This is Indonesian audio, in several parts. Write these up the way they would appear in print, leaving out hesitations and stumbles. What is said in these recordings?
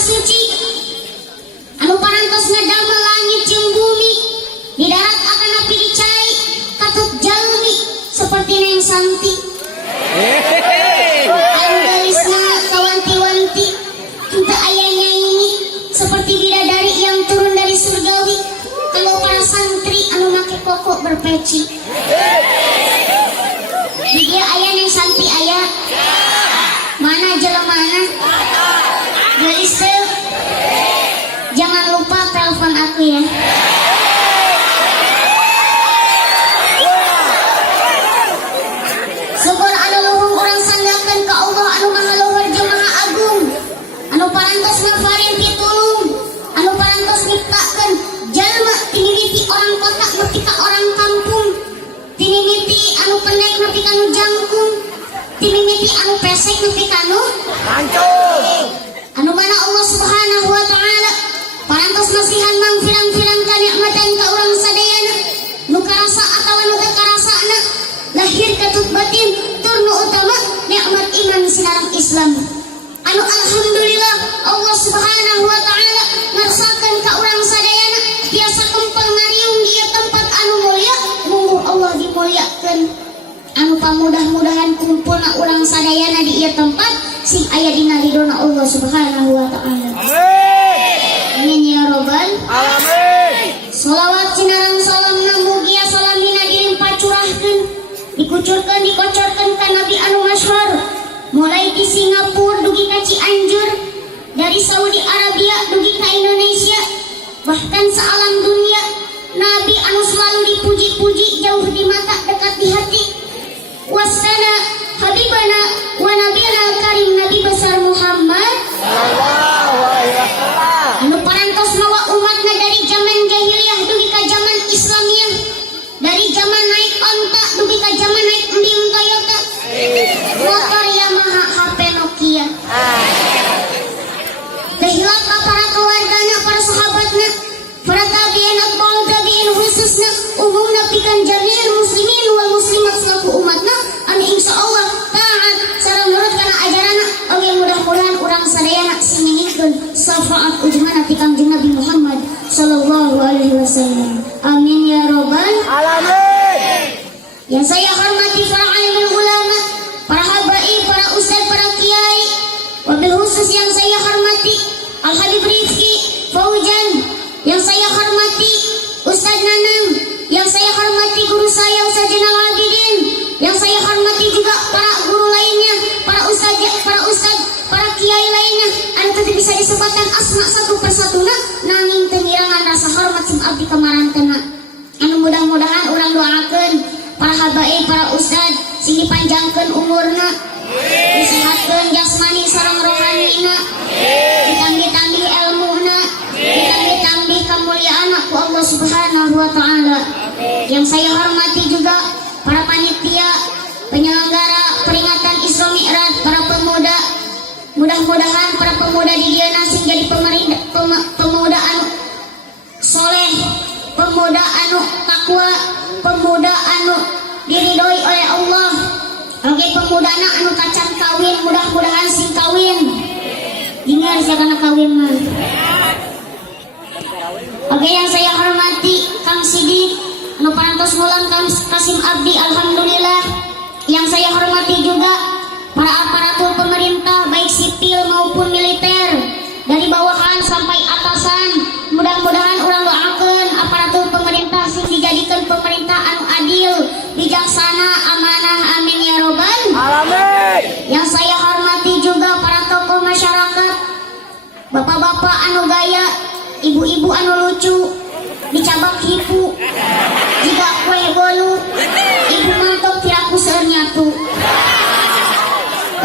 suci anu parantos ngedamel langit jeung bumi di darat akan api dicai katut jalmi seperti neng santi anu galisna kawanti-wanti kita ayahnya ini seperti bidadari yang turun dari surgawi kalau para santri anu make koko berpeci di dia ayah neng santi ayah mana jelemana gelis teu jangan lupa telepon aku ya. Syukur anu luhung urang sanggakeun ka Allah anu maha luhur jeung maha agung anu parantos ngafarin pitulung anu parantos nyiptakeun jalma tinimiti orang kota nepi ka orang kampung tinimiti anu pendek nepi ka nu jangkung tinimiti anu pesek nepi ka nu hancur anu mana Allah Subhanahu wa taala parantos nasihan mang firang-firang kanikmatan ka urang sadayana nu karasa atawa nu teu karasana lahir katut batin tur nu utama nikmat iman sinarang Islam anu alhamdulillah Allah Subhanahu wa taala ngarsakeun ka urang sadayana biasa kempeng ngariung di tempat anu mulia munggu Allah dimulyakeun anu pamudah-mudahan kumpulna urang sadayana di ieu tempat sing aya dina ridona Allah Subhanahu wa taala. Amin ya robbal alamin. Shalawat sinarang salamna mugia salamina dilimpah curahkeun dikucurkeun dikocorkeun ka Nabi anu masyhur mulai di Singapura dugi ka Cianjur dari Saudi Arabia dugi ka Indonesia bahkan sealam dunia Nabi anu selalu dipuji-puji jauh di mata dekat di hati wasana habibana wa nabiyana karim Nabi besar Muhammad sallallahu alaihi wasallam anu parantos mawa umatna dari zaman jahiliyah dugi ka zaman Islamiyah dari zaman naik onta dugi ka zaman naik embing Toyota motor Yamaha HP Nokia Dahilak ka para keluargana para sahabatna para tabi'in atba'u tabi'in khususna umumna pikan jami'il muslimin wal muslimat selaku umatna anu insyaallah taat sareng nurut kana ajaranna oge mudah-mudahan urang sadayana sing ngingkeun syafaat ujungna ti Kangjeng Nabi Muhammad sallallahu alaihi wasallam. Amin ya robbal alamin. Yang saya hormati para alimul ulama, para habaib, para ustaz, para kiai, wabil khusus yang saya hormati Al Habib Rifki Faujan, yang saya hormati Ustaz Nanang, yang saya hormati guru saya Ustaz Jenal Abidin, yang saya hormati juga para guru lainnya, para ustaz, para kiai lainnya, anu teu bisa disebutkan asma satu persatuna, nanging teu ngirangan rasa hormat sim abdi kamarantena. Anu mudah-mudahan urang doakeun para habaib, para ustaz sing dipanjangkeun umurna, disehatkeun jasmani sareng rohanina, ditambih-tambih ilmuna, ditambih-tambih kemuliaan ku Allah Subhanahu wa taala. Yang saya hormati juga para panitia penyelenggara peringatan Isra Mi'raj, para pemuda. Mudah-mudahan para pemuda di dieu sing jadi pemuda anu soleh, pemuda anu takwa, pemuda anu diridhoi oleh Allah. Oke, pemudana anu kacan kawin, mudah-mudahan sing kawin. Dengar sia kana kawin mah. Oke, yang saya hormati Kang Sidik anu parantos ngulang Kasim Abdi alhamdulillah. Yang saya hormati juga para aparatur pemerintah baik sipil maupun militer dari bawahan sampai atasan. Mudah-mudahan urang doakeun aparatur pemerintah sing dijadikan pemerintah anu adil, bijaksana, amanah. Amin ya robbal alamin. Yang saya hormati juga para tokoh masyarakat, bapak-bapak anu gaya, ibu-ibu anu lucu, dicabak hipu, jika kue golu, ibu mantok tiraku seueur nyatu,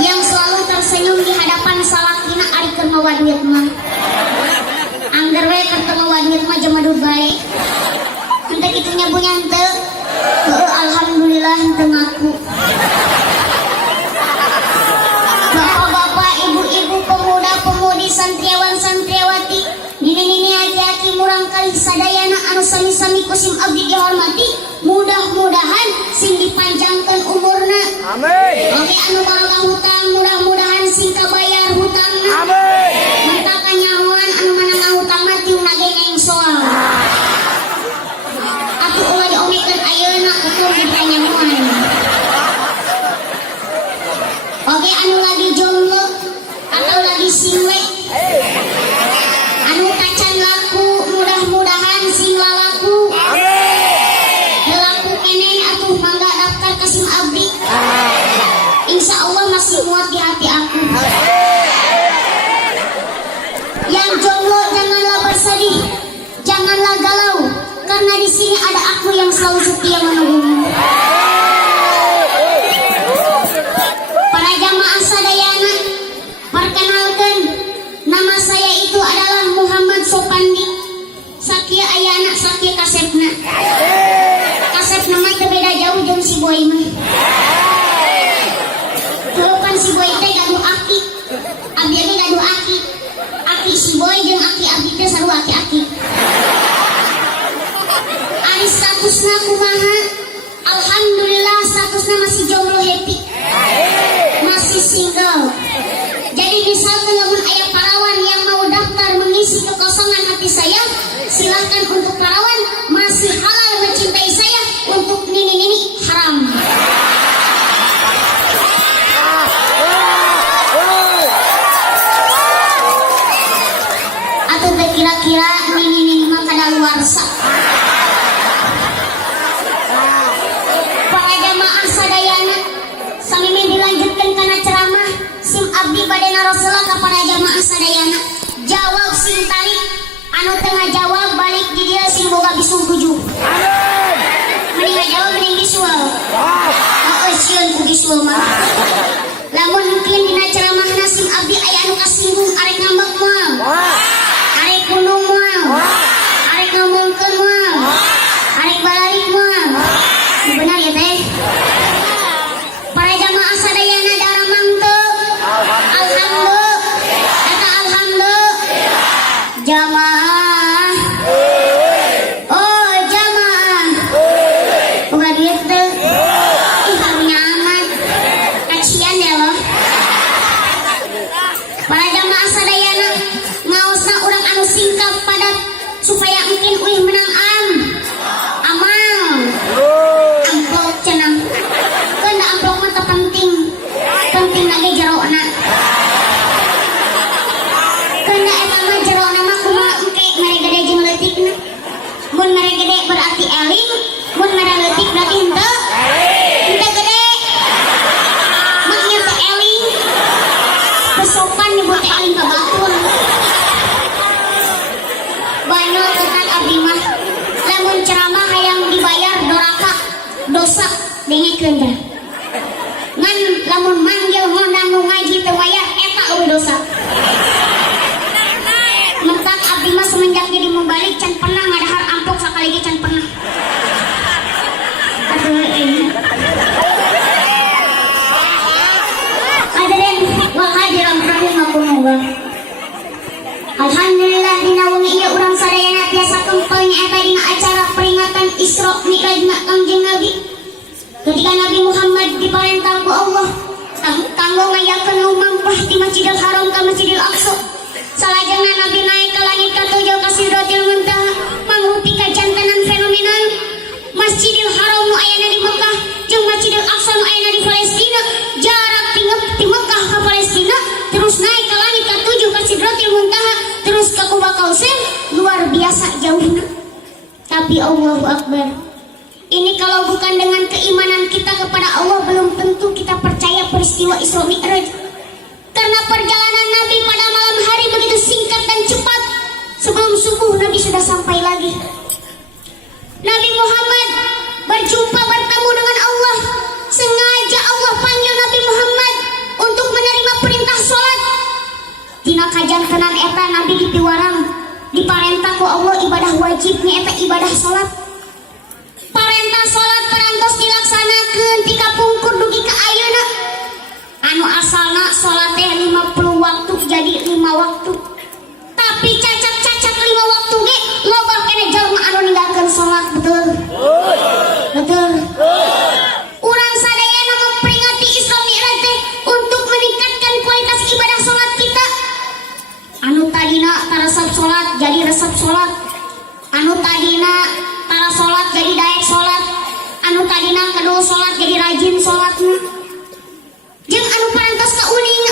yang selalu tersenyum di hadapan salakina ari keur mawa duit mah. Angger we keur teu mawa duit mah jamadud bae. Henteu kitu nyabunya henteu. Heueuh alhamdulillah henteu ngaku. Bapak-bapak, ibu-ibu, pemuda-pemudi, santriawan-santriawati, nini-nini aki-aki murang kali sadayana anu sami-sami kusim abdi dihormati, mudah-mudahan sing dipanjangkeun umurna. Amin. Oke, anu boga hutang mudah-mudahan sing kabayar hutangna. Amin. Mentakanya lagi jomblo atau lagi single anu kacan laku mudah-mudahan sing lalaku laku keneh atuh mangga daftar ke SIM abdi insya Allah masih muat di hati aku. Yang jomblo janganlah bersedih, janganlah galau, karena di sini ada aku yang selalu setia menunggumu. Para jamaah sadayana, perkenalkan, nama saya itu adalah Muhammad Sopandi. Sakia aya anak sakia kasepna. Kasep nama terbeda jauh jeung si boy mah. Kelupan si boy teh gaduh aki, abdi ge gaduh aki. Aki si boy jeung aki abdi teh sarua aki-aki. Ari statusna kumaha? Alhamdulillah statusna masih jomblo happy. Masih single. Jadi misalkan lamun aya parawan yang mau daftar mengisi kekosongan hati saya, silahkan untuk parawan masih halal mencintai saya, untuk nini haram. Atau kira-kira nini mah kadaluarsa. Para jamaah sadayana, samimi dilanjutkan karena ceramah SIM abdi bade naroseula ka para jamaah sadayana. Jawab sing tarik, anu tengah jawab balik di dia sing boga bisul tujuh. Mending ngajawab mending bisul. Sieun ku bisul mah. Lamun mungkin dina ceramahna SIM abdi aya anu kasinggung arek ngambek moal. Arek kunung moal. Arek ngomongkeun moal. Arek balarik moal. Benar ya teh? Para jamaah sadayana daramang teu. Alhamdulillah. Eta alhamdulillah. Jamaah. Oh, jamaah. Bukan gitu. Ih, harunya amat. Kasian ya loh. Para jamaah sadayana, ngaosna urang anu singkat padat supaya mungkin uih menang amal. Amplop cenah. Keunda amplop mah teu penting. Penting lagi jerona. Keunda eta mah jerona mah kumaha engke mere gede jeung leutikna. Mun mere gede berarti eling, mun mere leutik berarti henteu. Henteu gede. Maknya teu eling. Kesopan nyebut eling ka batur. Banyak tentang abdi mah. Lamun ceramah hayang dibayar doraka dosa dengekeun dah. Ngan lamun manggil ngondang nu ngaji teu bayar eta eueuh dosa. Mentak abdi mah semenjak jadi mubalik can pernah ngadahar amplop sakali ge can pernah. Aduh Hadirin wa hadirin rahimakumullah. Alhamdulillah dina wengi ieu urang sadayana tiasa kempel nyaeta dina acara peringatan Isra Mi'raj Kangjeng Nabi. Ketika Nabi Muhammad diparentah ku Allah kanggo ngayakeun lumampah di Masjidil Haram ka Masjidil Aqsa. Salajengna Nabi naik ke langit katujuh ka Sidratil Muntaha mangrupi kajantenan fenomenal Masjidil Haram nu ayana di Mekah jeung Masjidil Aqsa nu ayana di Palestina. Jarak ti Mekah ka Palestina terus naik ke langit katujuh ka Sidratil Muntaha terus ke Quba Kausen, luar biasa jauhna. Tapi Allahu Akbar. Ini kalau bukan dengan keimanan kita kepada Allah belum tentu kita percaya peristiwa Isra Mi'raj. Karena perjalanan Nabi pada malam hari begitu singkat dan cepat. Sebelum subuh Nabi sudah sampai lagi. Nabi Muhammad berjumpa bertemu dengan Allah. Sengaja Allah panggil Nabi Muhammad untuk menerima perintah sholat. Dina kajantenan eta Nabi dipiwarang diparentah ku Allah ibadah wajibnya eta ibadah sholat. Parentah sholat perantos dilaksanakeun ti kapungkur dugi ka ayeuna. Anu asalna sholat teh 50 waktu jadi 5 waktu. Tapi cacat-cacat 5 waktu ge loba kene jalma anu ninggalkeun sholat, betul? Betul. Urang sadayana memperingati Isra Mi'raj teh untuk meningkatkan kualitas ibadah sholat kita. Anu tadina taresep sholat jadi resep sholat. Anu tadina tara sholat jadi daek sholat. Anu tadina kedua sholat jadi rajin sholatna. Jeung anu parantos kauning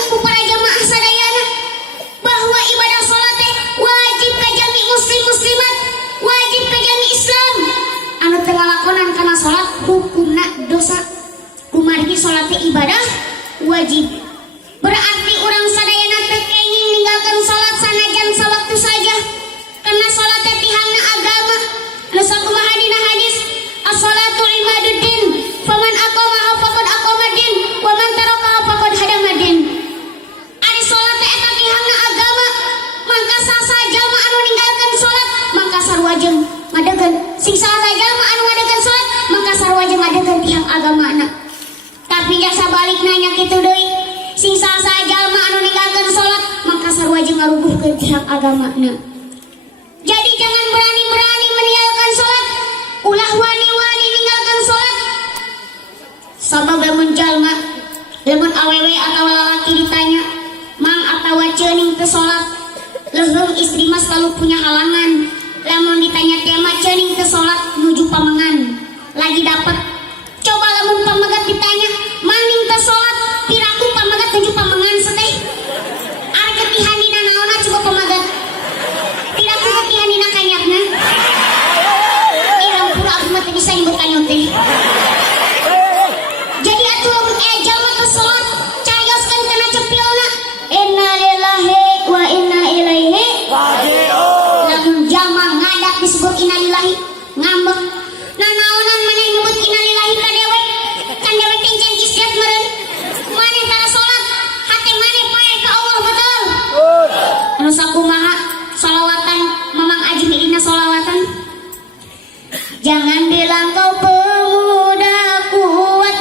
Berarti orang sadayana teu kenging ninggalkeun salat sanajan sawaktu saja. Karena salat teh tihangna agama. Anu sakumaha dina hadis, as-salatu imaduddin, faman aqamaha faqad aqamadin, wa man tarakaha faqad hadamadin. Ari salat teh eta tihangna agama, mangka sasajalma anu ninggalkeun salat, mangka sarua jeung ngadegeun. Sing sasajalma anu ngadegeun salat, mangka sarua jeung ngadegeun tihang agamana. Tapi jasa balik nanya kitu deui. Sing sasajalma anu ninggalkeun salat, mangka sarua jeung ngarubuhkeun tihang agamana. Jadi jangan berani-berani meninggalkan sholat. Ulah wani-wani meninggalkan sholat. Sabab lamun jalma, lamun awewe atau lalaki ditanya, mang atawa ceuning teu sholat, leuheung istri mah selalu punya halangan. Lamun ditanya tema ceuning teu sholat nuju pamengan, lagi dapet. Coba lamun pamagat ditanya, maning teu sholat, piraku pamagat nuju pamengan seteh. Are ketihan dina naonna cukup pamagat. Tidak ketihan dina kanyakna. Irang pura aku mati bisa nyebut kanyot teh. Jadi atuh jalma teu salat carioskeun kana cepilna. Inna lillahi wa inna ilaihi raji'un. Lamun jalma ngadak disebut inna lillahi ngambek. Nanaonan maneh nyebut inna lillahi ka dewe? Kan dewe teh can istiad meureun. Maneh tara salat, hate maneh paeh ka Allah betul. Anu sakumaha solawatan mamang aji dina solawatan. Jangan bilang kau pemuda kuat,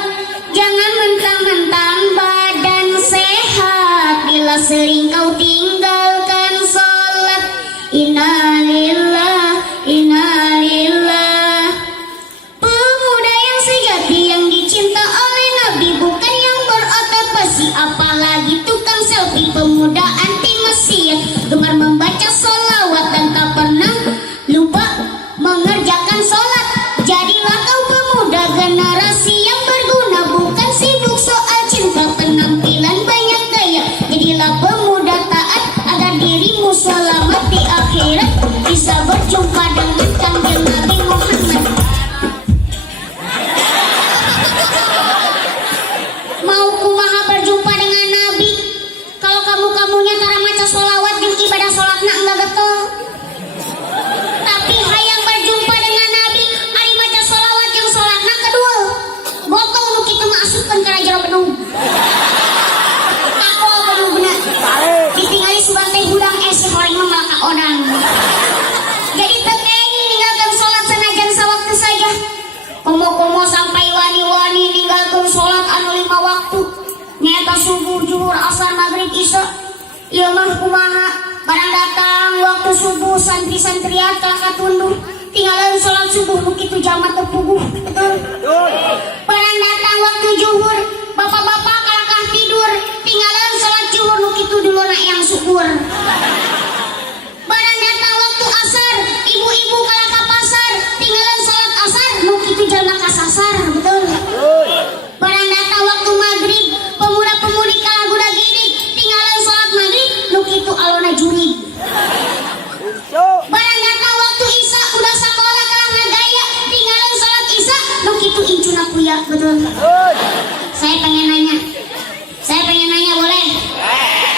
jangan mentang-mentang badan sehat, bila sering kau tinggalkan sholat. Innalillah, innalillah. Pemuda yang sejati yang dicinta oleh Nabi, bukan yang berotot besi, apalagi tukang selfie. Pemuda anti maksiat, gemar membaca sholawat dan tak pernah lupa mengerjakan sholat. Jadilah kau pemuda generasi yang berguna, bukan sibuk soal cinta penampilan banyak gaya. Jadilah pemuda taat agar dirimu selamat di akhirat, bisa berjumpa dengan kanjeng Nabi Muhammad. Mau kumaha berjumpa dengan Nabi kalau kamu-kamunya tara maca sholawat jeung ibadah sholatna enggak getol. Tapi hayang berjumpa dengan Nabi ari maca sholawat jeung sholatna kedua botol nu kitu mah asupkeun kana jero bedug. Takol bedugna ditingali subang teh hudang si horing mah malah kaodang. Jadi teu kenging ninggalkeun sholat sanajan sawaktu saja. Komo-komo sampai wani-wani ninggalkeun sholat anu 5 waktu. Nyaeta subuh, zuhur, asar, maghrib, isya. Ieu mah kumaha? Barang datang waktu subuh santri-santriat kalah katunduh. Tinggalan sholat subuh nu kitu jalma teu puguh. Betul? Barang datang waktu zuhur, bapak-bapak kalah tidur. Tinggalan sholat zuhur nu kitu duluna yang syukur. Barang datang waktu asar, ibu-ibu kalah ka pasar. Tinggalan sholat asar nu kitu jalma kasasar. Betul? Barang datang waktu maghrib, pemuda-pemudi kalah budak gidik. Tinggalan sholat maghrib nu kitu alona jurig. Barang datang waktu isya, udah sakola kalah ngagaya. Tinggalan sholat isya nu kitu incuna kuya. Betul? Saya pengen nanya boleh?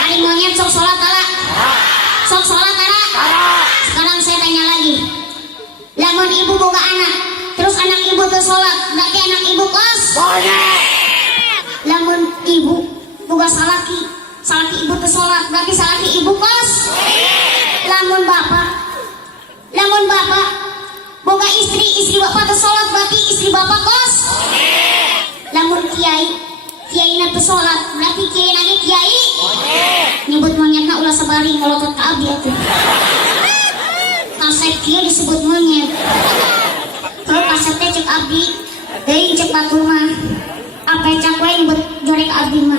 Ari monyet sok sholat ala? Sok sholat ala? Sekarang saya tanya lagi. Lamun ibu boga anak, terus anak ibu teu sholat, berarti anak ibu kos? Lamun ibu boga salaki ibu teu sholat, berarti salaki ibu kos? Lamun bapak boga istri bapak teu sholat, berarti istri bapak kos? Lamun kiai na teu sholat, berarti kiai nage kiai? Nyebut monyetna ulah sabari ngolotot ka abdi atuh. Kasep kieu disebut monyet. Kalau kasep teh cek abdi, deui cek batu mah. Apa cak we nyebut jorek abdi mah.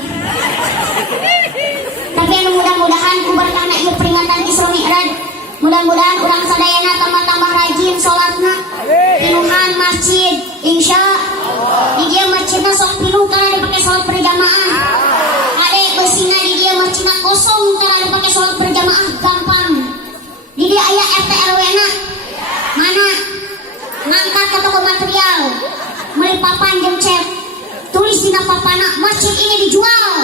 Tapi anu mudah-mudahan ku berkahna ieu peringatan Isra Mi'raj, mudah-mudahan urang sadayana tambah-tambah rajin sholatna. Pinuhan masjid, insya di dia masjidna sok pinuh karena dipake sholat berjamaah. Ade beusina di dia masjidna kosong karena dipake sholat berjamaah gampang. Di dia aya RT RW na mana ngangkat ke toko material, beli papan jeung cat, tulis di papana masjid ini dijual.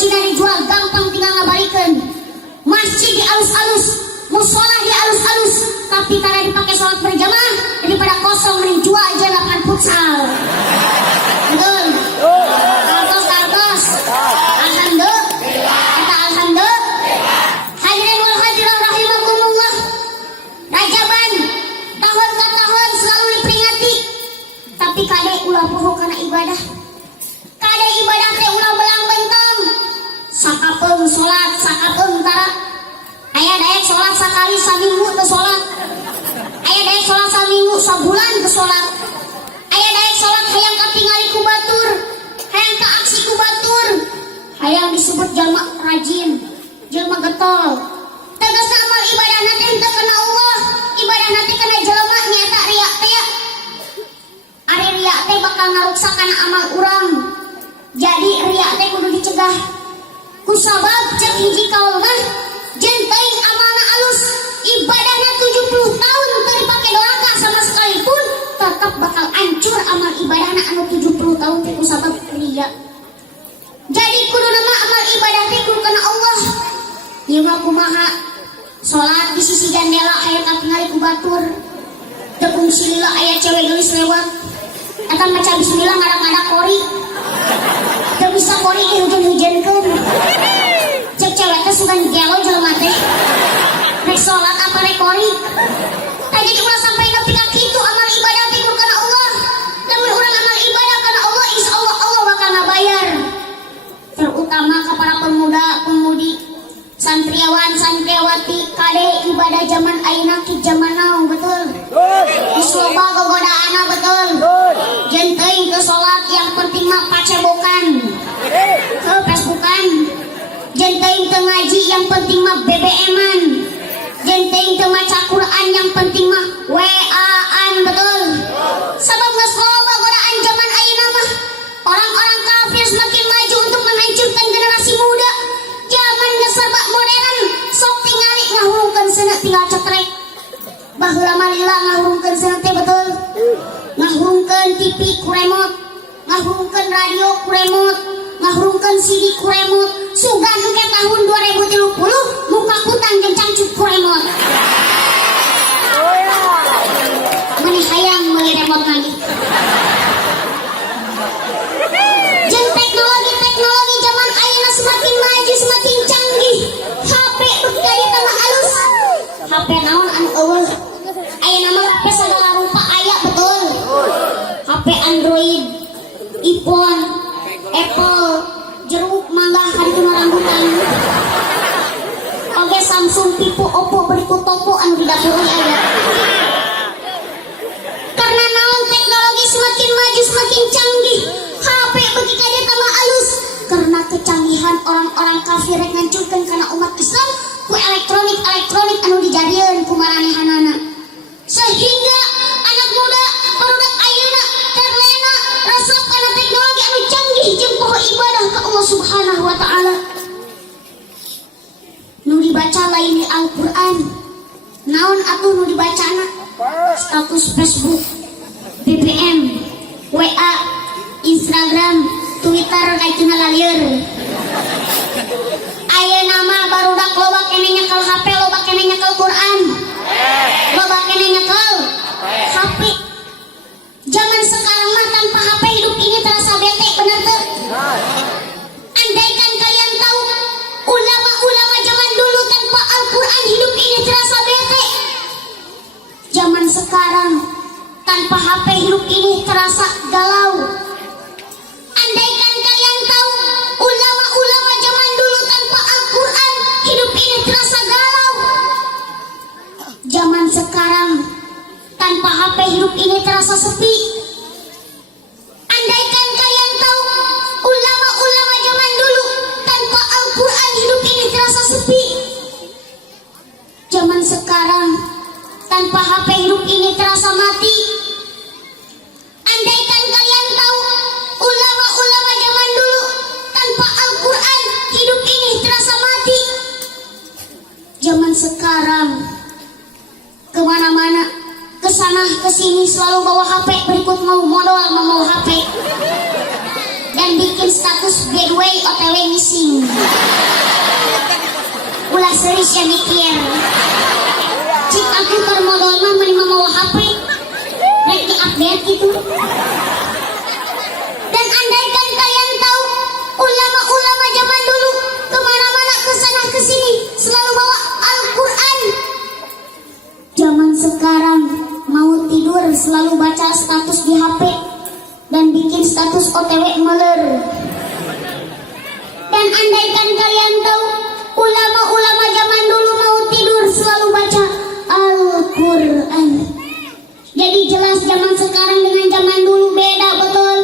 hajina dijual gampang tinggal ngabarikeun. Masjid di alus-alus, musola di alus-alus, tapi karena dipakai sholat berjamaah daripada kosong mending jual aja lapangan futsal. Betul. Kartos. Alhamdulillah. Kata alhamdulillah. Hadirin wal hadirat rahimakumullah. Rajaban tahun ke tahun selalu diperingati, tapi kade ulah poho kana ibadah. Kade ibadah teh ulah belang benteng. Sakapeung salat, sakapeung tara. Aya daek salat sakali saminggu teu salat. Aya daek salat saminggu sabulan teu salat. Aya daek salat hayang katingali ku batur, hayang kaaksi ku batur. Hayang disebut jalma rajin, jelma getol. Tegasna amal ibadahna teh teu kana Allah, ibadahna teh kana jelema nyaeta riya teh. Ari riya teh bakal ngaruksakan amal urang. Jadi riya teh kudu dicegah. Kusabab cek hiji kaulna jeung teuing amalna alus, ibadahna 70 tahun teu dipake doaga sama sekalipun, tetap bakal hancur amal ibadahna anu 70 tahun teh kusabab riya. Jadi kudu nama amal ibadah teh kudu kana Allah. Ieu mah kumaha? Salat di sisi jendela aya katingali ku batur. Teu kungsi lila aya cewek geulis lewat. Eta maca bismillah ngadak-ngadak kori. Teu bisa kori hujan-hujankeun. Cek cewek teh sugan gelo jelema teh. Rek salat apa rek kori? Tah jadi ulah sampai nepi ka kitu amal ibadah teh kudu kana Allah. Lamun urang amal ibadah kana Allah, insyaallah Allah bakal ngabayar. Terutama ke para pemuda-pemudi, santriawan, santriawati, kade ibadah zaman ayeuna ki zaman now betul. Geus loba gogodaana betul. Jeung teuing teu salat yang penting mah pacebokan. Ke Facebookan. Jeung teuing teu ngaji yang penting mah BBM-an. Jeung teuing teu maca Quran yang penting mah WA-an betul. Sabab geus loba godaan zaman ayeuna mah. Orang-orang kafir semakin maju untuk menghancurkan generasi muda. Zaman geus serba modern, sok tingali ngahurungkeun seuneu tinggal cetrek. Baheula mah lila ngahurungkeun seuneu teh betul. Ngahurungkeun TV ku remote, ngahurungkeun radio ku remote, ngahurungkeun CD ku remote. Sugan engke tahun 2030 muka kutang jeung cangcut ku remote. Mani hayang meuli remote lagi. Teknologi zaman ayeuna semakin maju, semakin canggih. HP beuki tambah halus. HP naon anu eueuh? Ayeuna mah HP sagala rupa aya betul. HP Android, iPhone, Apple, jeruk, mangga, hareupeun rambutan. Oge Samsung, Vivo, Oppo, berikut Oppo anu di dapur aya. Karena naon teknologi semakin maju, semakin canggih. HP bagi kade tambah alus. Karena kecanggihan orang-orang kafir yang ngancurkeun kana umat Islam ku elektronik anu dijadieun ku maranehanana. Sehingga anak muda barudak ayeuna terlena resep kana teknologi anu canggih jeung poho ibadah ka Allah Subhanahu wa taala. Nu dibaca lain di Al-Qur'an. Naon atuh nu dibacana? Status Facebook, BBM, WA, Instagram, Twitter kaituna lalieur. Ayeuna mah barudak loba kene nyekel HP, loba kene nyekel Quran. Loba kene nyekel HP. Zaman sekarang mah tanpa HP hidup ini terasa bete, bener tuh? Andaikan kalian tahu ulama-ulama zaman dulu tanpa Al-Quran hidup ini terasa bete. Zaman sekarang tanpa HP hidup ini terasa galau. Andaikan kalian tahu ulama-ulama zaman dulu tanpa Al-Quran hidup ini terasa galau. Zaman sekarang tanpa HP hidup ini terasa sepi. Andaikan kalian tahu ulama-ulama zaman dulu tanpa Al-Quran hidup ini terasa sepi. Zaman sekarang tanpa HP hidup ini terasa mati. Andaikan kalian tahu ulama-ulama zaman dulu tanpa Al-Quran hidup ini terasa mati. Zaman sekarang kemana-mana, kesana kesini selalu bawa HP, berikut mau modal mau HP dan bikin bikin status getaway OTW missing. Ulah serius ya mikir. Cik aku termodal mah menerima mau HP. Rek di update gitu. Dan andaikan kalian tahu ulama-ulama zaman dulu kemana-mana kesana kesini selalu bawa Al-Quran. Zaman sekarang mau tidur selalu baca status di HP dan bikin status OTW meler. Dan andaikan kalian tahu ulama-ulama zaman dulu mau tidur selalu baca Al-Quran. Jadi jelas zaman sekarang dengan zaman dulu beda betul.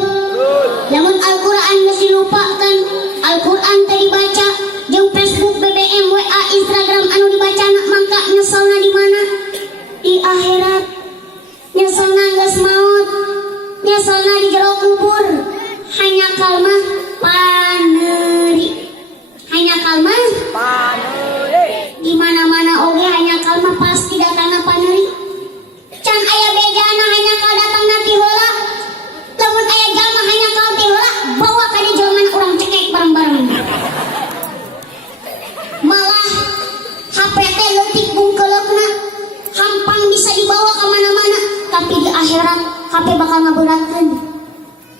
Namun Al-Quran mesti dilupakan. Al-Quran tadi baca jeung Facebook, BBM, WA, Instagram anu dibaca anak mangka nyeselna di mana? Di akhirat. Nyeselna geus maut. Nyeselna di jero kubur. Hanya kalmah paneri. Hanya kalmah paneri. Di mana-mana oge hanya kalmah pasti datangna paneri. Can aya bejana hanya kal datangna ti heula. Lamun aya jalma hanya kal ti heula, bawa ka di jelmaan urang cekek bareng-bareng. Malah HP teh leutik bungkeleukna, hampang bisa dibawa ka mana-mana, tapi di akhirat HP bakal ngaberatkeun.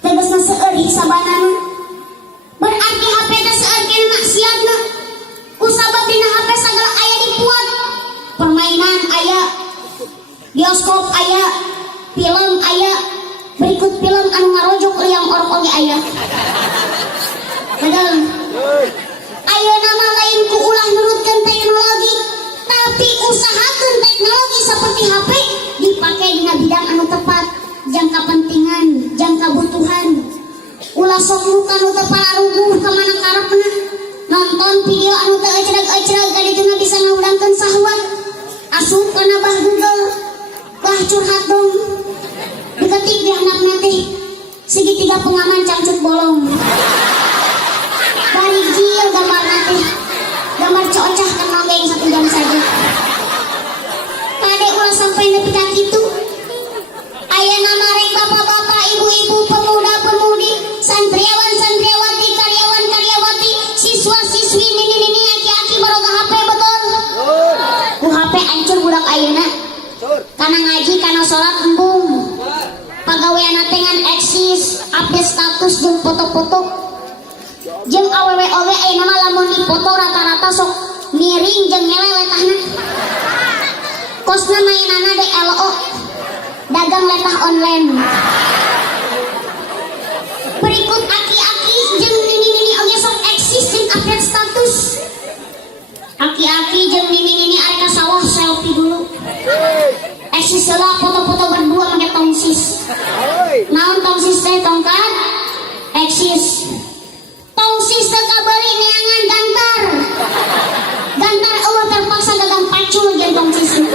Tegasna seueur hisabanana. Berarti HP teh seueur kene maksiatna. Kusabab dina HP sagala aya dipuat. Permainan aya, bioskop aya, film aya, berikut film anu ngarojok liang orok oge aya. Betul. Ayeuna mah lain ku ulah nurutkeun teknologi, tapi usahakeun teknologi seperti HP dipake dina bidang anu tepat, jangka pentingan, jangka butuhan. Ulah sok muka nu teu pararuguh ka mana karepna. Nonton video anu teu ecreg-ecreg ka ditu bisa ngawudangkeun sahwat. Asup kana bah Google. Wah curhat dong. Diketik di anak nanti segitiga pengaman cangcut bolong. Bari jil gambar nanti. Gambar cocah kan nongeng 1 jam saja. Kade ulah sampai nepi ka kitu. Ayeuna mah rek bapak-bapak, ibu-ibu, pemuda-pemudi, santriawan-santriawati, karyawan-karyawati, siswa-siswi, nini-nini, aki-aki baroga HP betul. Ku HP hancur budak ayeuna. Karena ngaji, karena sholat embung. Pagaweana teh ngan eksis, update status jeung foto-foto. Jeung awewe oge ayeuna mah lamun dipoto rata-rata sok miring jeung ngele letahna. Kosna mainana DLO. Dagang letah online. Berikut aki-aki jeung nini-nini oge sok eksis jeung update status. Aki-aki jeung nini-nini arek ka sawah selfie dulu. Eksis heula foto-foto berdua make tongsis. Naon tongsis teh tongkat? Eksis. Tongsis teh kabeuli neangan gantar. Gantar eueuh terpaksa dagang pacul jeung tongsis.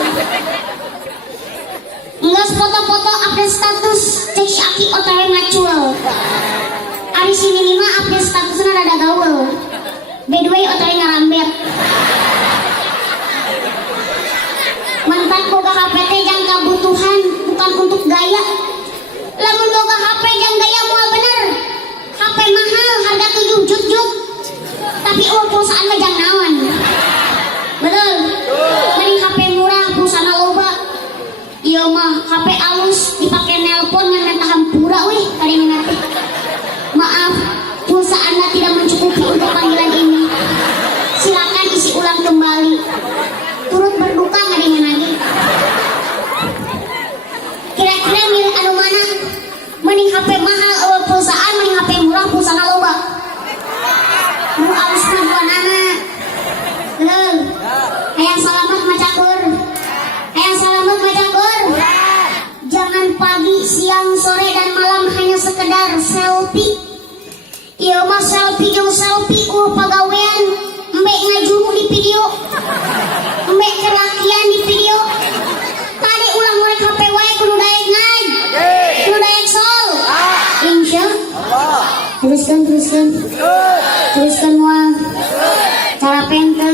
Enggeus foto-foto update status cek si aki OTW ngacul. Ari si Mini mah update statusna rada gaweul. By the way OTW ngarambet. Mantan boga HP teh jang kabutuhan bukan untuk gaya. Lamun boga HP jang gaya moal bener. HP mahal harga 7 jut. Tapi pulsaan mah jang naon. Betul. Mending HP murah pulsana loba. Iya mah HP alus dipake nelpon ngan menta hampura weh kadina teh. Maaf, pulsa Anda tidak mencukupi untuk panggilan ini. Silakan isi ulang kembali. Turut berduka kadina lagi. Kira-kira milih anu mana? Mending HP mahal pulsaan, mending HP murah pulsana loba. Nu alus mah duanana. Betul. Hayang salamet macakur. Hayang salamet macakur. Jangan pagi, siang, sore, dan malam hanya sekedar selfie. Iya mah selfie jeung selfie pagawean. Mbek ngajuru di video. Mbek kerakian di video. Tadi ulang ngorek HP wae kudu daek ngaj. Kudu daek sol. Insya Allah. Teruskan moal. Cara pente.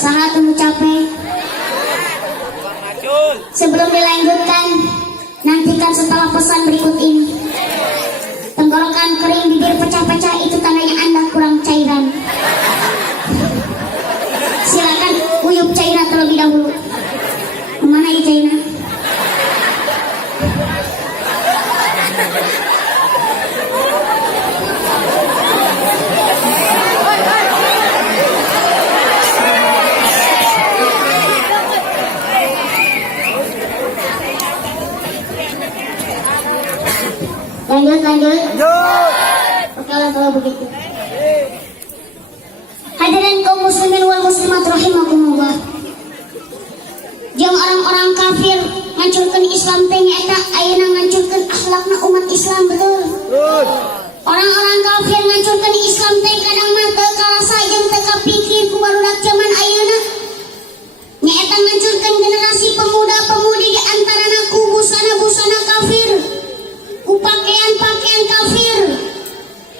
Saha teu capek. Sebelum dilanjutkan, nantikan setelah pesan berikut ini. Tenggorokan kering, bibir pecah-pecah, Hadirin kaum muslimin wal muslimat rahimakumullah. Jeung orang-orang kafir ngancurkeun Islam teh nyaeta ayeuna ngancurkeun akhlakna umat Islam betul. Orang-orang kafir ngancurkeun Islam teh kadang mah teu karasa jeung teu kapikir ku barudak zaman ayeuna. Nyaeta ngancurkeun generasi pemuda-pemudi di antarana ku busana-busana kafir, ku pakaian-pakaian kafir.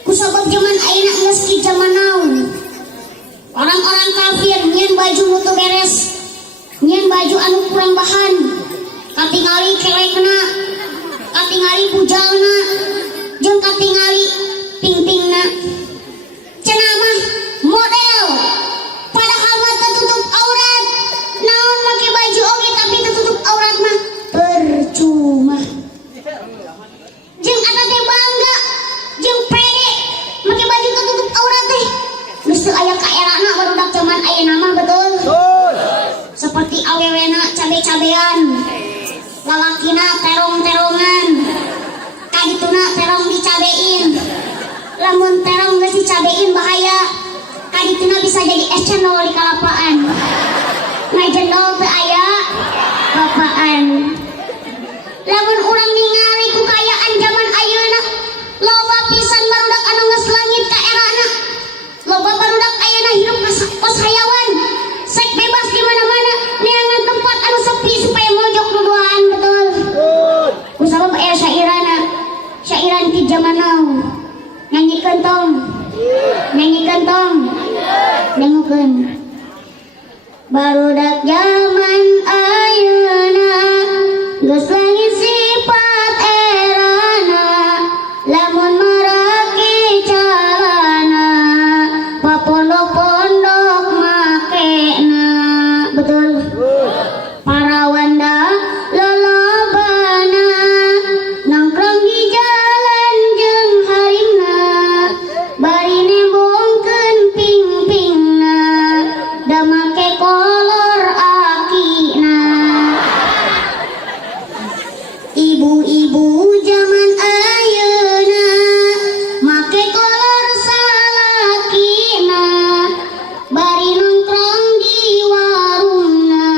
Ku sabab zaman ayeuna geus ki zaman naon. Orang-orang kafir nyen baju mutu beres, nyen baju anu kurang bahan, katingali kelekna, katingali pujalna, jeung katingali pingpingna. Cenah mah model, padahal mah tertutup aurat. Naon make baju oge tapi tertutup aurat mah percuma. Jeung eta teh bangga, jeung pede make baju tertutup aurat teh. Geus teu aya ka erana barudak zaman ayeuna mah betul. Seperti awewena cabe-cabean, lalakina terong-terongan, kadituna terong dicabein. Lamun terong geus dicabein bahaya, kadituna bisa jadi es cendol di kalapaan. Nah jendol teu aya bapaan. Lamun urang ningali ku kayaan zaman ayeuna, loba pisan barudak anu geus langit ka erana. Loba barudak ayeuna hirup kos hayawan. Sek bebas di mana-mana, neangan tempat anu sepi supaya mojok duduaan betul. Kusabab aya syairana, syairan ti zaman now. Nyanyikan tong, dengukeun. Barudak zaman ayeuna, geus langit sifat erana, lamun maraki calana, papondok-pondok makena. Betul. Para wanda lolobana nongkrong di jalan jeung haringna, bari nembongkeun ping-pingna, da make kolor akina. Ibu-ibu zaman ayeuna make kolor salakina, bari nongkrong di warungna,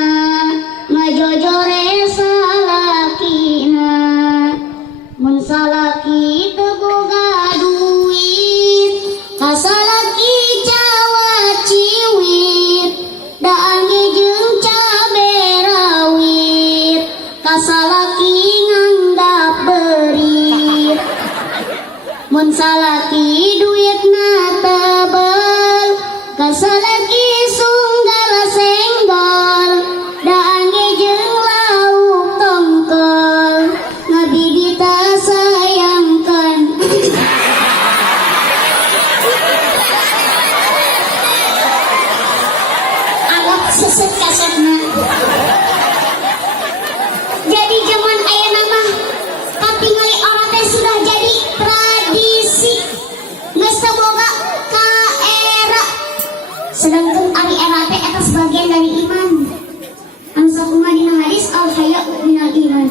ngajojore salakina. Mun salaki teu boga duit, kasalaki cawa ciwit, da angge jeung cabe rawit, kasalaki nganggap berit. Mun salaki duitna tebel, kasalaki sunggal senggol, da angge jeung lauk tongkol, ngabibita sayangkan. Anggap seset kasetna. Jadi zaman ayeuna mah katingali orang teh sudah jadi tradisi, geus teu boga ka era. Sedangkan ari era teh eta sebagian dari iman. Anu sakumaha dina hadis al haya'u minal iman.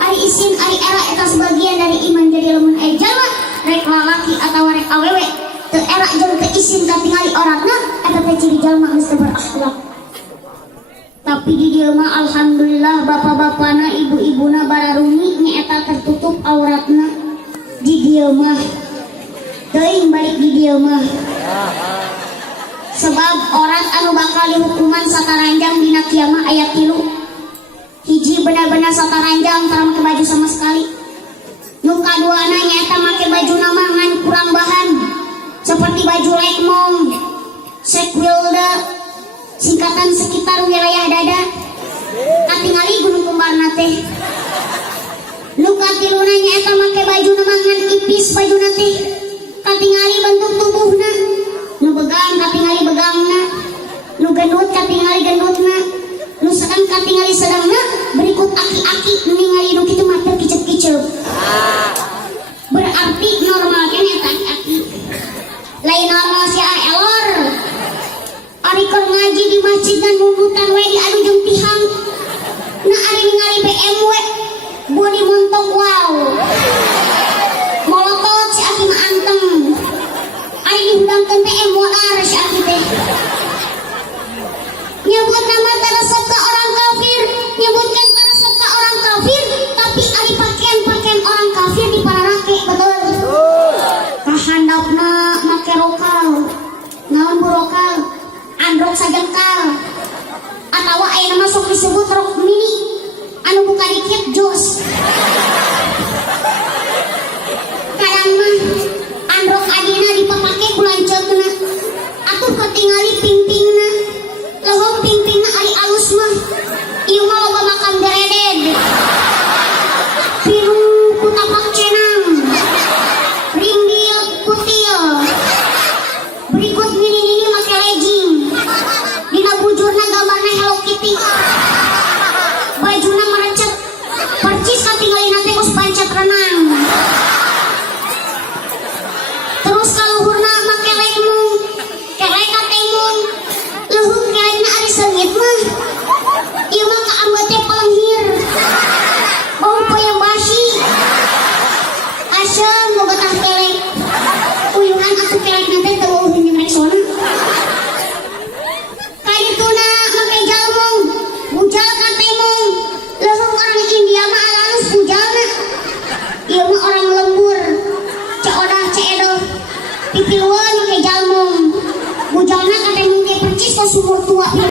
Ari isin ari era eta sebagian dari iman. Jadi lamun aya jalma rek lalaki atawa rek awewe teu era jeung teu isin katingali oratna, eta teh ciri jalma geus teu berakhlak. Tapi di dieu mah alhamdulillah bapak-bapana, ibu-ibuna bararumi nyaeta tertutup auratna. Di dieu mah teuing balik di dieu mah. Sebab orang anu bakal dihukuman sataranjang dina kiamah aya 3. Hiji benar-benar sataranjang tara make baju sama sekali. Nu kaduana nyaeta make baju nama ngan kurang bahan, seperti baju lekmong, sekwilda, singkatan sekitar wilayah dada, katingali gunung kembarna teh. Nu katiluna nyaeta make baju nama ngan ipis bajuna teh, katingali bentuk tubuhna. Nu begang katingali begangna, nu gendut katingali gendutna, nu sedang katingali sedangna, berikut aki-aki ningali nu kitu mah teu kicep-kicep. Berarti normal kene eta aki. Lain normal sia elor. Ari keur ngaji di masjid dan munggutan we di anu jeung tihang. Na ari ningali BMW bodi montok wow. Molotot si aki mah anteng. Ari diundangkan teh modar si aki teh. Nyebut nama teresep ke orang kafir, nyebutkan teresep ke orang kafir, tapi ari pakaian orang kafir di pararake, betul? Kahandapna make rokal, naon burokal, androk sajengkal, atawa aya nama sok disebut rok mini, anu buka dikit jos. Kadang mah androk adina dipapake kulanceukna, atuh katingali pingpingna. Leuweung pingpingna ari alus mah ieu mah loba makan bereded piru ku tapak cenang ringgil kutil berikut mini make legging dina bujurna gambarna Hello Kitty bajuna merecet percis katinggalina teh us pancet renang terus kaluhurna make legmung kelek katemung leuweung kelekna ari seungit mah ieu mah kaambet teh pelengir bau payah basi asem boga tah kelek uyunan atuh kelekna teh teu eueuh jeung reksona kaituna make jalmung bujal katemung leuweung orang India mah alalus bujalna ieu mah orang lembur ceodah ceedoh pipilueun make jalmung bujalna katemung ge percis ka sumur tua.